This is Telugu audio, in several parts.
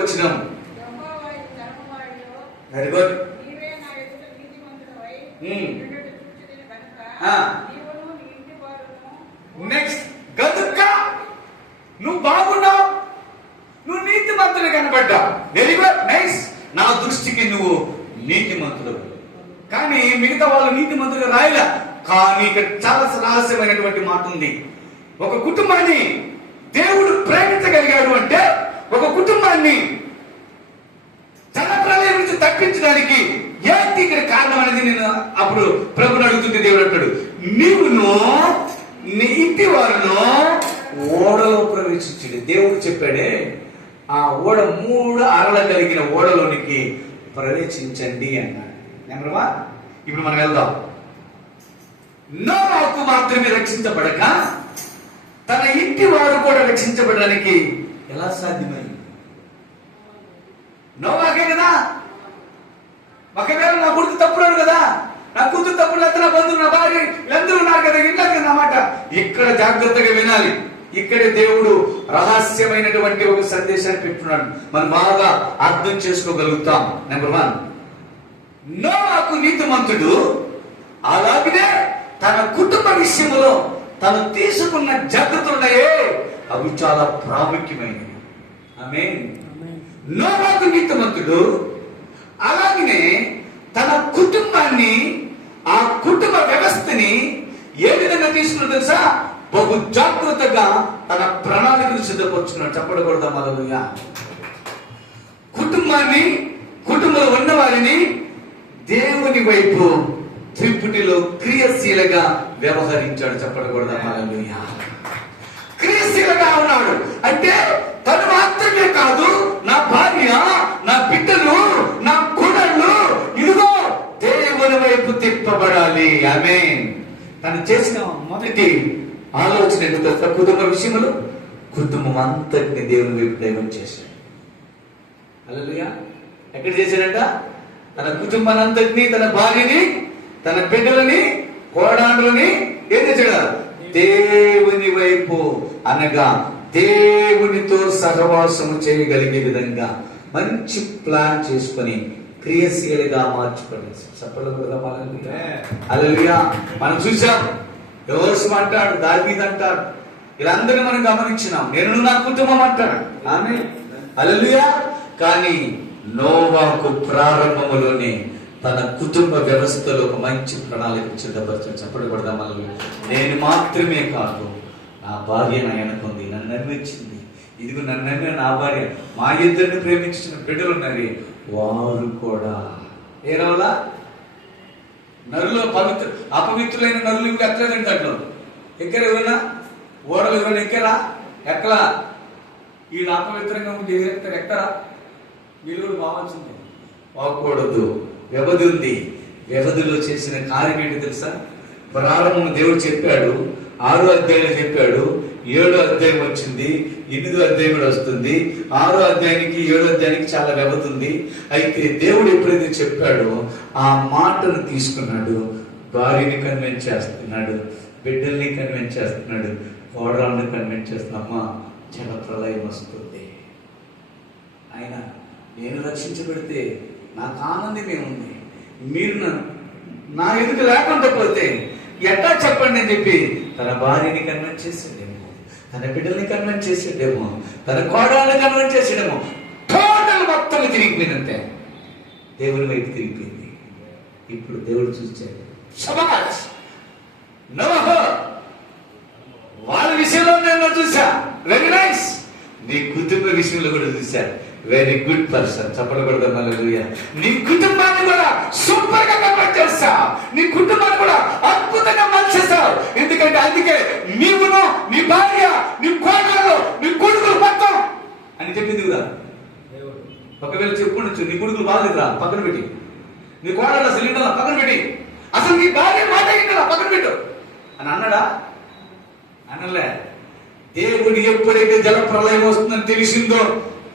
వచ్చినాం వెరీ గుడ్ నెక్స్ట్ గదుక్క నువ్వు బాగున్నావు నువ్వు నీతిమంతుడు కనబడ్డా వెరీ గుడ్ నైస్ నా దృష్టికి నువ్వు నీతిమంతుడు కానీ మిగతా వాళ్ళు నీతిమంతుడు రాయలా. కానీ ఇక్కడ చాలా రహస్యమైనటువంటి మాట ఉంది ఒక కుటుంబాన్ని దేవుడు ప్రేమించగలిగాడు అంటే ఒక కుటుంబాన్ని జలప్రలయం నుంచి తప్పించడానికి ఏంటి ఇక్కడ కారణం అనేది నేను అప్పుడు ప్రభుని అడుగుతుంటే దేవుడు అంటాడు నీవును నీ ఇంటి వారును ఓడలో ప్రవేశించడు. దేవుడు చెప్పాడే ఆ ఓడ మూడు అరల కలిగిన ఓడలోనికి ప్రవేశించండి అన్నాడు. నెంబర్ వన్ ఇప్పుడు మనం వెళ్దాం. నోవాకు మాత్రమే రక్షించబడక తన ఇంటి వారు కూడా రక్షించబడడానికి ఎలా సాధ్యమైంది? నోవాకే కదా? ఒకవేళ నా కొడుకు తప్పుడాడు కదా? నా కూతురు తప్పుడు నా బంధువులు నా భార్య వీళ్ళందరూ ఉన్నారు కదా? వినలేదు కదా మాట? ఇక్కడ జాగ్రత్తగా వినాలి. ఇక్కడే దేవుడు రహస్యమైనటువంటి ఒక సందేశాన్ని పెట్టున్నాడు. మనం బాగా అర్థం చేసుకోగలుగుతాం. నెంబర్ వన్ నోవాకు నీతిమంతుడు అలాగనే తన కుటుంబ విషయంలో తను తీసుకున్న జాగ్రత్తలున్నాయే. అవి చాలా ప్రాముఖ్యమైనవి. ఆమె నోవాకు నీతిమంతుడు అలాగనే తన కుటుంబాన్ని ఆ కుటుంబ వ్యవస్థని ఏ విధంగా తీసుకున్నాడు తెలుసా? బహు జాగ్రత్తగా తన ప్రణాళికను సిద్ధపరుచున్నాడు చెప్పకూడదా మొదలుగా కుటుంబాన్ని కుటుంబంలో ఉన్న వారిని దేవుని వైపు త్రిపుటిలో క్రియాశీలగా వ్యవహరించాడు. చెప్పకూడదా మొదలుగా క్రియాశీలగా ఉన్నాడు. అంటే తను మాత్రమే కాదు నా భార్య నా బిడ్డలు నా కుడళ్ళు ఇదిగో దేవుని వైపు తిప్పబడాలి. ఆమె తను చేసిన మొదటి ఆలోచన ఎందుకు కుటుంబ విషయంలో కుటుంబం అంతటిని దేవుని వైపు దైవం చేశాడు. ఎక్కడ చేశాడంట? తన కుటుంబాన్ని అంతటిని తన భార్యని తన బిడ్డలని కోడాండ్రుని ఏం చేశాడు? దేవుని వైపు అనగా దేవునితో సహవాసము చేయగలిగే విధంగా మంచి ప్లాన్ చేసుకొని క్రియాశీలగా మార్చుకోండి. చెప్పలేదు అలలియా మనం చూసాం ఎవరు అంటాడు దావీద్ అంటాడు. వీళ్ళందరినీ మనం గమనించినాం. నేను నా కుటుంబం అంటాడు. ఆమె అలలుయా కానీ నోవాకు ప్రారంభములోనే తన కుటుంబ వ్యవస్థలో ఒక మంచి ప్రణాళిక సిద్ధపరచని చెప్పడు పడదాం మనల్ని నేను మాత్రమే కాదు నా భార్య నా వెనకుంది నన్ను నమ్మించింది. ఇదిగో నన్ను నమ్మిన నా భార్య మా ఇద్దరిని ప్రేమించిన బిడ్డలు ఉన్నారు వారు కూడా. ఏ రావాలా? నరులో పవిత్ర అపవిత్రులైన నరులు ఇంకా ఎక్కలేదండి దాంట్లో ఎక్కరు ఎవరైనా ఓడలు ఎవరైనా ఎక్కరా? ఎక్కలా? వీళ్ళు అపవిత్రంగా ఉంటే ఎక్కడ ఎక్కరా? వీళ్ళు కూడా పోకూడదు వ్యవధి ఉంది వ్యవధిలో చేసిన కార్యం ఏంటి తెలుసా? ప్రారంభం దేవుడు చెప్పాడు ఆరో అధ్యాయం చెప్పాడు ఏడో అధ్యాయం వచ్చింది ఎనిమిదో అధ్యాయం కూడా వస్తుంది. ఆరో అధ్యాయానికి ఏడో అధ్యాయానికి చాలా వ్యవధి ఉంది అయితే దేవుడు ఎప్పుడైతే చెప్పాడో ఆ మాటను తీసుకున్నాడు భార్యని కన్వెన్స్ చేస్తున్నాడు బిడ్డల్ని కన్వెన్స్ చేస్తున్నాడు కోడరాలను కన్వెన్స్ చేస్తున్నామ్మా జల ప్రళయం వస్తుంది. ఆయన నేను రక్షించబడితే నాకు ఆనందమే ఉంది. మీరు నా- నా ఎదుట లేకుండా పోతే ఎట్టా చెప్పండి అని చెప్పి తన భార్యని కన్వెన్స్ చేసాడేమో తన బిడ్డల్ని కన్వెన్స్ చేసాడేమో తన కోడల్ని కన్వెన్స్ చేసాడేమో టోటల్ మొత్తం తిరిగిపోయినంతే దేవుని వైపు తిరిగిపోయింది. ఇప్పుడు దేవుడు చూచాడు సమాజ్ వాళ్ళ విషయంలో నేను చూసా. వెరీ నైస్ నీ కుటుంబ విషయంలో కూడా చూసా. వెరీ గుడ్ పర్సన్ చెప్పకూడదు మళ్ళీ నీ కుటుంబాన్ని కూడా సూపర్గా కంప్లీట్ చేస్తావు. నీ కుటుంబాన్ని కూడా అద్భుతంగా మలిచేస్తావు ఎందుకంటే అందుకే నీవును నీ భార్య నీ కోడలు నీ కొడుకులు మొత్తం అని చెప్పింది కదా ఒకవేళ చెప్పుండొచ్చు నీ కొడుకులు బాగలేదురా పక్కన పెట్టి. నీ కోడల సిలిండర్ పక్కన పెట్టి. అసలు నీ భార్య మాట ఏంటరా పక్కన పెట్టు. అని అన్నాడా? అనలే. దేవుడు ఎప్పుడైతే జల ప్రళయం వస్తుందని తెలిసిందో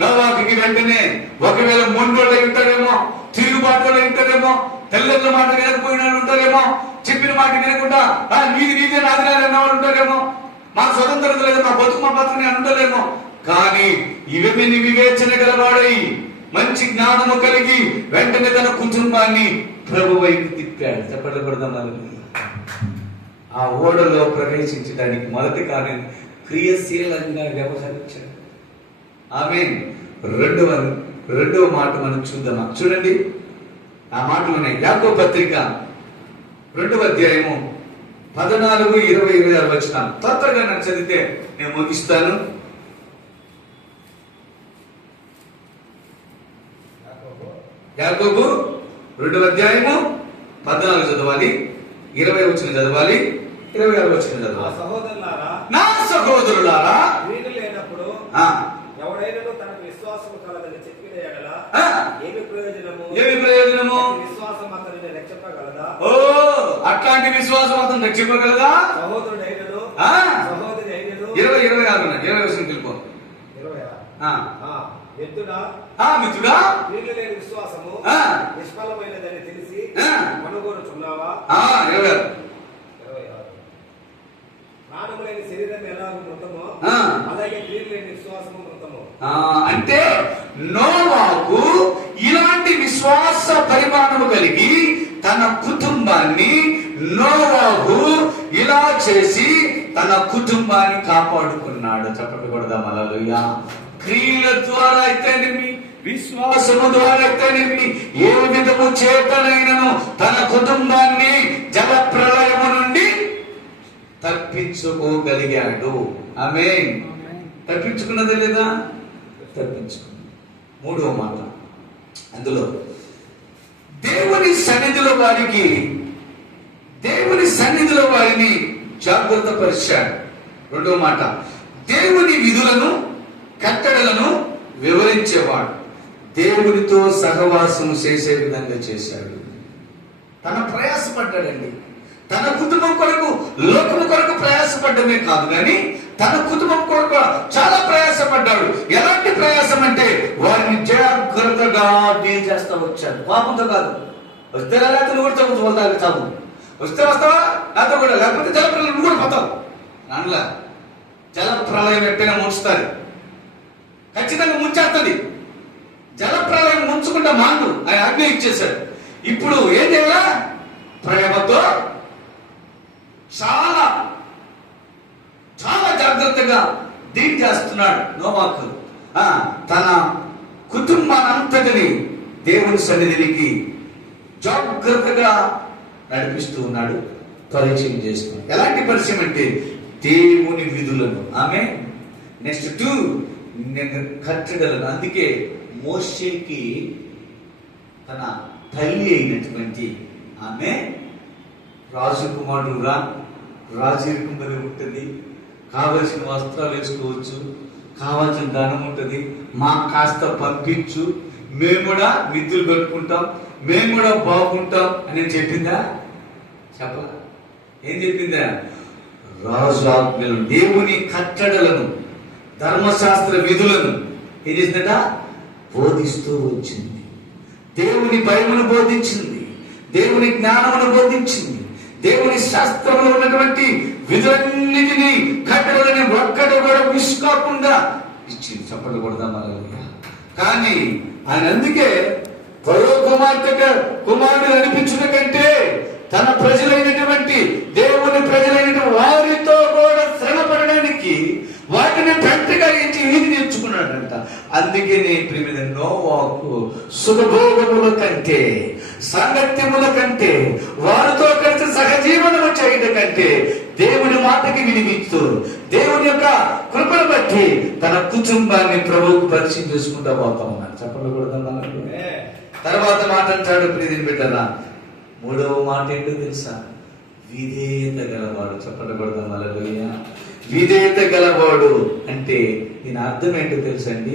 నవాకి వెంటనే ఒకవేళ మొండోళ్ళు అయి ఉంటారేమో తిరుగుబాటు అయి ఉంటారేమో తెల్లల మాట వినకపోయిన ఉంటారేమో చెప్పిన మాట వినకుండా "ఆ, నీది నీదే నాది నాది ఉంటారేమో మాకు స్వతంత్రత లేదు మా బతుకు మా బతుకుని అని ఉండలేమో. కానీ ఇవన్నీ వివేచన గలవాడై మంచి జ్ఞానము కలిగి వెంటనే తన కుటుంబాన్ని ప్రభు వైపు తిప్పాడు. చెప్పండి ఆ ఓడలో ప్రవేశించడానికి మొదటి కారణం క్రియాశీలంగా వ్యవహరించాడు. ఆమె రెండవ రెండవ మాట మనం చూద్దామా? చూడండి. ఆ మాటలు ఉన్నాయి యాకో పత్రిక రెండవ అధ్యాయము పద్నాలుగు ఇరవై ఇరవై ఆరు వచ్చిన త్వరగా నన్ను చదివితే నేను ముగిస్తాను. యాకోబు రెండవ అధ్యాయము పద్నాలుగు చదవాలి ఇరవై వచ్చిన చదవాలి ఇరవై ఆరు వచ్చిన చదవాలి. సహోదరులారా నా సహోదరులారా వీలు లేనప్పుడు ఆ, ఎవడైనా తనకు విశ్వాసం కలదని చెప్పిన ఎడల ఏమి ప్రయోజనము? ఏమి ప్రయోజనము? విశ్వాసం అతనిని రక్షింపగలదా? ఓ అట్లాంటి విశ్వాసం అతను రక్షింపగలదా? సహోదరుడు అయినను. సహోదరి అయినను ఇరవై ఇరవై ఆరు. ఇరవై వచ్చిన తెలుపు ఇరవై ఆ, మిత్రుడా? వీలు లేని విశ్వాసము? ఆ. నిష్ఫలమైనదని తెలిసి ఆ, ఇరవై ఆరు. ఇరవై ఆరు. ప్రాణము లేని శరీరం ఎలా మృతమో. అలాగే లేని విశ్వాసము అంటే నోవాకు ఇలాంటి విశ్వాస పరిమాణము కలిగి తన కుటుంబాన్ని నోవాహు ఇలా చేసి తన కుటుంబాన్ని కాపాడుకున్నాడు. చెప్పకూడదా మలలుయా క్రియల ద్వారా అయితేనేమి విశ్వాసము ద్వారా అయితేనేమి ఏ విధము చేతనైనను తన కుటుంబాన్ని జల ప్రళయము నుండి తప్పించుకోగలిగాడు. ఆమె తప్పించుకున్నది లేదా? తప్పించుకుంది. మూడవ మాట. అందులో దేవుని సన్నిధిలో వారికి దేవుని సన్నిధిలో వారిని జాగ్రత్త పరిచాడు రెండవ మాట దేవుని విధులను కట్టడలను వివరించేవాడు. దేవునితో సహవాసము చేసే విధంగా చేశాడు. తన ప్రయాసపడ్డాడండి. తన కుటుంబం కొరకు లోకము కొరకు ప్రయాసపడ్డమే కాదు కానీ తన కుటుంబం కొరకు చాలా ప్రయాసపడ్డాడు. ఎలాంటి ప్రయాసం అంటే వారిని జాగ్రత్తగా డీల్ చేస్తా వచ్చాడు. పాపంతో కాదు. వస్తే రా, లేకపోతే నువ్వు కూడా చదువు వెళ్తావు చదువు వస్తే వస్తావా? లేకపోతే కూడా లేకపోతే జలప్రలయం నువ్వు కూడా పోతావు నాన్నలా జల ప్రళయం ఎట్టైనా ముంచుతారు. ఖచ్చితంగా ముంచేస్తుంది. జలప్రలయం ముంచుకుంటా మాండు ఆయన ఆజ్ఞ ఇచ్చేశాడు. ఇప్పుడు ఏం చేయాలా? ప్రేమతో చాలా చాలా జాగ్రత్తగా డీల్ చేస్తున్నాడు నోవాకు. తన కుటుంబానంతటిని దేవుని సన్నిధికి జాగ్రత్తగా నడిపిస్తూ ఉన్నాడు పరిచయం చేస్తున్నాడు. ఎలాంటి పరిచయం అంటే దేవుని విధులను. ఆమె నెక్స్ట్ టూ కట్టడలను అందుకే మోషేకి తన తల్లి అయినటువంటి ఆమె రాజకుమారుడుగా రాజరికం ఉంటుంది. కావలసిన వస్త్రాలు వేసుకోవచ్చు. కావాల్సిన ధనం ఉంటుంది. మాకు కాస్త పంపించు. మేము కూడా విద్యులు పెట్టుకుంటాం మేము కూడా బాగుంటాం అని చెప్పిందా? చెప్పలా? ఏం చెప్పిందా? రాజు ఆజ్ఞలను దేవుని కట్టడలను ధర్మశాస్త్ర విధులను ఏం చేసిందట? బోధిస్తూ వచ్చింది. దేవుని భయమును బోధించింది. దేవుని జ్ఞానమును బోధించింది. దేవుని శాస్త్రంలో ఉన్నటువంటి విధులన్నిటినీ కట్టడని ఒక్కటి కూడా మిస్ కాకుండా ఇచ్చింది కొడదాం కానీ ఆయన అందుకే పరో కుమార్తె కుమారుడు అనిపించిన కంటే తన ప్రజలైనటువంటి దేవుని ప్రజలైనటువంటి వారితో కూడా శ్రమపడడానికి వాటిని పెద్దగా ఇచ్చి అంటాడంట నేర్చుకున్నాడంట అందుకే నేను ప్రేమిద నోవాకు సుఖభోగముల కంటే సాంగత్యముల కంటే వారితో కలిసి సహజీవనము చేయడం కంటే దేవుని మాటకి వినిపిస్తూ దేవుని యొక్క కృపను బట్టి తన కుటుంబాన్ని ప్రభువుకు పరిచయం చేసుకుంటా పోతా ఉన్నాడు చెప్పకూడదు తర్వాత మాట అంటాడు ప్రీతిని బిడ్డరా మూడవ మాట ఏంటో తెలుసా? విధేయత గలవాడు. చెప్పకూడదు మళ్ళీ విధేయత గలవాడు అంటే దీని అర్థం ఏంటో తెలుసండి?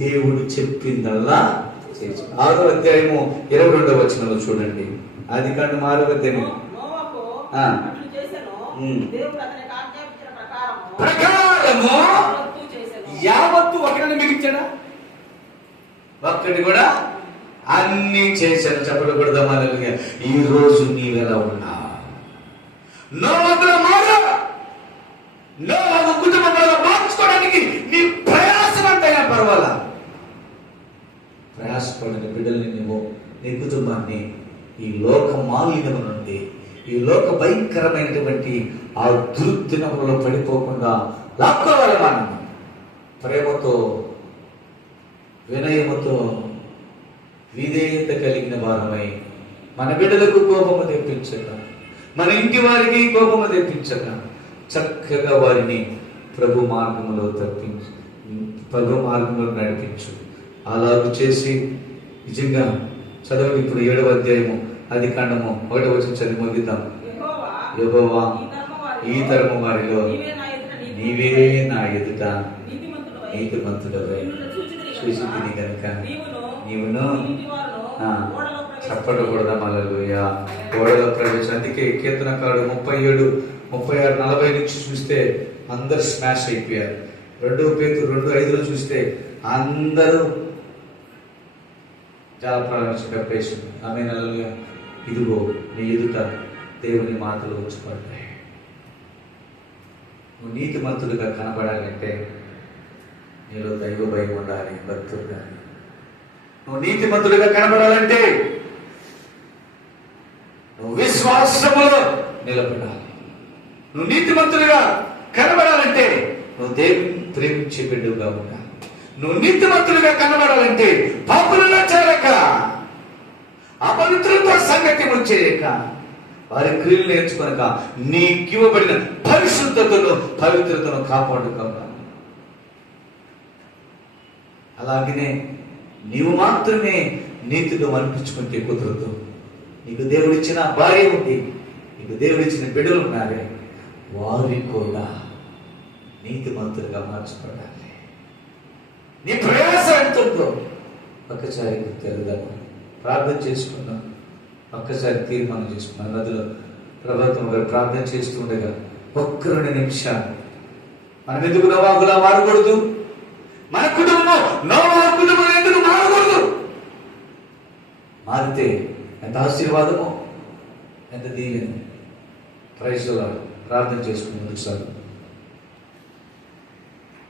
దేవుడు చెప్పిందల్లా ఆరో అధ్యాయము ఇరవై రెండవ వచనంలో చూడండి. అది కాదు ఆరో అధ్యాయం నోవకు ఆ. అట్లు చేసెను. ఉమ్. దేవుడు అతనికి ఆజ్ఞాపించిన ప్రకారము యావత్తు ఒకరిని మిగిల్చాడా ఒక్కటి కూడా అన్ని చేశాను. చెప్పకూడదు మనల్ని ఈ రోజు నీవెలా ఉన్నా మాట మార్చుకోవడానికి నీ ప్రయాసపడిన బిడ్డల్ని నువ్వు నీ కుటుంబాన్ని ఈ లోక మాలిన్యము నుండి ఈ లోక భయంకరమైనటువంటి ఆ దుర్దినములలో పడిపోకుండా లాక్కోవాలి మనం ప్రేమతో వినయముతో విధేయత కలిగిన వారమై మన బిడ్డలకు కోపము తెప్పించక మన ఇంటి వారికి కోపము తెప్పించక చక్కగా వారిని ప్రభు మార్గంలో తప్పించు ప్రభు మార్గంలో నడిపించు. అలాగ చేసి నిజంగా చదవండి ఇప్పుడు ఏడవ అధ్యాయము అది కాండము ఒకటి వచ్చి చదివి ముగిద్దాం. యెహోవా ఈ తరము వారిలో నీవే నా ఎదుట నీతి- మంతుడవై చూసి తిని కనుక. నీవును చెప్పకూడదా నీ ఇంటి ప్రవేశం అందుకే కీర్తనకారుడు ముప్పై ఏడు ముప్పై ఆరు నలభై నుంచి చూస్తే అందరు స్మాష్ అయిపోయారు. రెండో పేరు రెండు ఐదులో చూస్తే అందరూ జలప్రవేశం ప్రవేశం ఆమె నెలలుగా ఇదిగో నీ ఎదుట దేవుని మాటలు వచ్చి పడతాయి నువ్వు నీతిమంతులుగా కనబడాలంటే నీలో దైవ భయం ఉండాలి భక్తి ఉండాలి. నువ్వు నీతిమంతులుగా కనబడాలంటే నువ్వు విశ్వాసములో నిలబడాలి. నువ్వు నీతిమంతులుగా కనబడాలంటే నువ్వు దేవుని ప్రేమించే బిడ్డగా ఉండాలి. నువ్వు నీతిమంతులుగా కనబడాలంటే పాపులుగా చేరక సంగతి చేయక వారి క్రియలు నేర్చుకొనక నీకివ్వబడిన పరిశుద్ధతను పవిత్రతను కాపాడుకోవాలి అలాగనే నీవు మాత్రమే నీతిలో అనిపించుకుంటే కుదరదు. నీకు దేవుడిచ్చిన భార్య ఉంది. నీకు దేవుడిచ్చిన బిడ్డలు ఉన్నారే. వారి కూడా నీతిమంతులుగా మార్చుకోవాలి నీ ప్రయాస ఎంత ఉందో ఒకసారి తెలుదాము ప్రార్థన చేసుకుందాం. ఒక్కసారి తీర్మానం చేసుకున్నాం నదిలో ప్రభుత్వం గారు ప్రార్థన చేస్తుండగా ఒక్క రెండు నిమిషాలు మనం ఎందుకు నవాగులా మారకూడదు? మన కుటుంబం నోవా కుటుంబం ఎందుకు మారకూడదు? మారితే ఎంత ఆశీర్వాదమో ఎంత దీవెన. ప్రైజ్ ప్రార్థన చేసుకుని ముందుకు సాగు